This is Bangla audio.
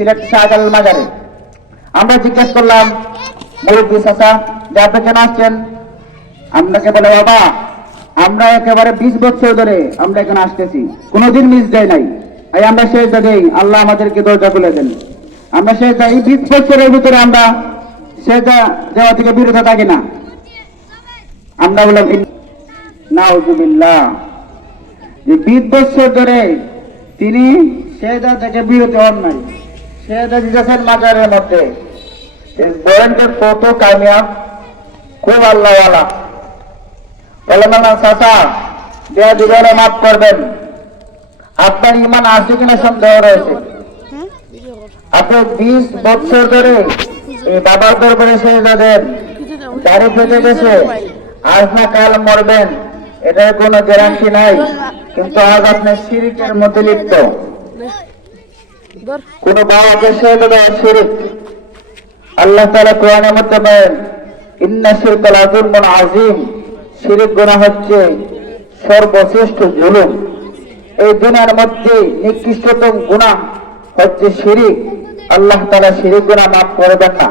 সিলেট শাহজালাল মাজারে। আমরা জিজ্ঞেস করলাম মুরব্বী চাচা যে আপনি কেন আসছেন? আপনাকে বলে বাবা আমরা একেবারে 20 বছর ধরে আমরা এখানে আসতেছি, কোনোদিন মিস দেয় নাই। এই আমরা সেই জায়গায় আল্লাহ আমাদেরকে দরজা খুলে দেন। আমরা সেই এই 20 বছরের ভিতরে আমরা সেটা যাওয়া থেকে বিরত থাকি না। আমরা বললাম নাউজুবিল্লাহ, যে 20 বছর ধরে তিনি সেটা থেকে বিরত হন নাই, সেটা দিতেছেন মাজারের মধ্যে। বলেন যে কত কামিয়াব, খুব আল্লাহওয়ালা। বলেন না চাচা দেয়া দিলে মাফ করবেন, আপনার ইমান আছে কিনা সন্দেহ রয়েছে। আপনি 20 বছর ধরে এই বাবার দরবারে সেজদা দেন, দাড়ি ফেটে গেছে, আজ না কাল মরবেন, এটার কোনো গ্যারান্টি নাই, কিন্তু আজ আপনি শিরকের মধ্যে লিপ্ত। কোন বাবাকে সেজদা দেওয়া শিরক। আল্লাহ তাআলা কোরআনের মধ্যে বলেন ইন্না শিরকা লাযুলমুন আযীম, শিরক গুনাহ হচ্ছে সর্বশ্রেষ্ঠ জুলুম। এই দুনিয়ার মধ্যে নিকৃষ্টতম গুনাহ হচ্ছে শিরক। আল্লাহ তাআলা শিরক গুনাহ মাফ করবেন না।